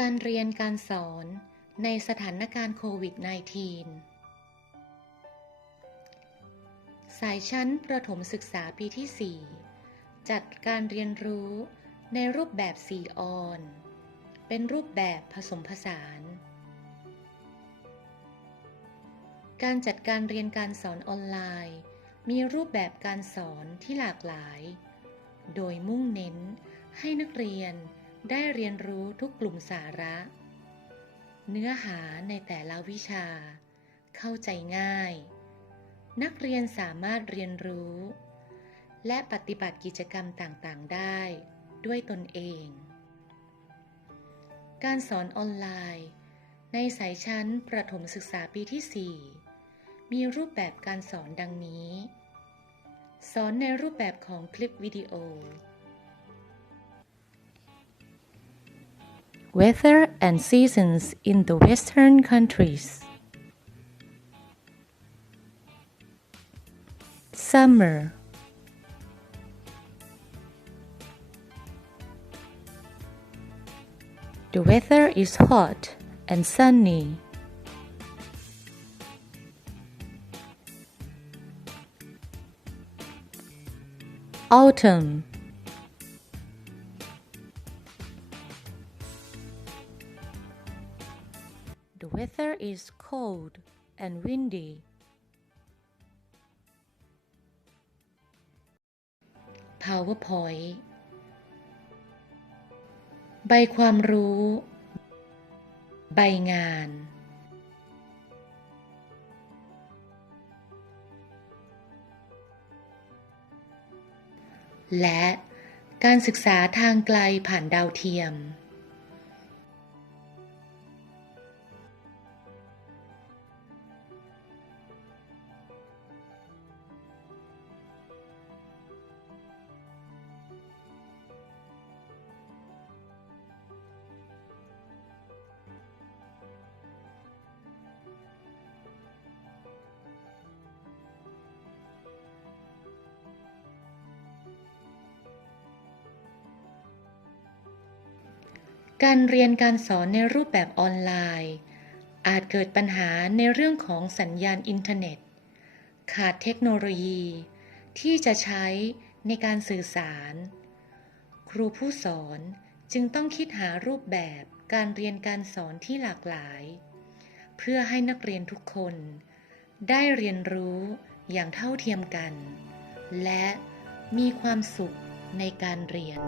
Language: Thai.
การเรียนการสอนในสถานการณ์โควิด -19 สายชั้นประถมศึกษาปีที่ 4 จัดการเรียนรู้ในรูปแบบ 4 ออน เป็นรูปแบบผสมผสาน การจัดการเรียนการสอนออนไลน์ มีรูปแบบการสอนที่หลากหลาย โดยมุ่งเน้นให้นักเรียน ได้เรียนรู้ทุกกลุ่มสาระ เนื้อหาในแต่ละวิชา เข้าใจง่าย นักเรียนสามารถเรียนรู้ และปฏิบัติกิจกรรมต่างๆ ได้ด้วยตนเอง การสอนออนไลน์ ในสายชั้นประถมศึกษาปีที่ 4 มีรูปแบบการสอนดังนี้ สอนในรูปแบบของคลิปวิดีโอ Weather and seasons in the Western countries. Summer. The weather is hot and sunny. Autumn. The weather is cold and windy. PowerPoint ใบความรู้ ใบงาน และการศึกษาทางไกลผ่านดาวเทียม การเรียนการสอนในรูปแบบออนไลน์ อาจเกิดปัญหาในเรื่องของสัญญาณอินเทอร์เน็ต ขาดเทคโนโลยี ที่จะใช้ในการสื่อสาร ครูผู้สอนจึงต้องคิดหารูปแบบการเรียนการสอนที่หลากหลาย เพื่อให้นักเรียนทุกคน ได้เรียนรู้อย่างเท่าเทียมกัน และมีความสุขในการเรียน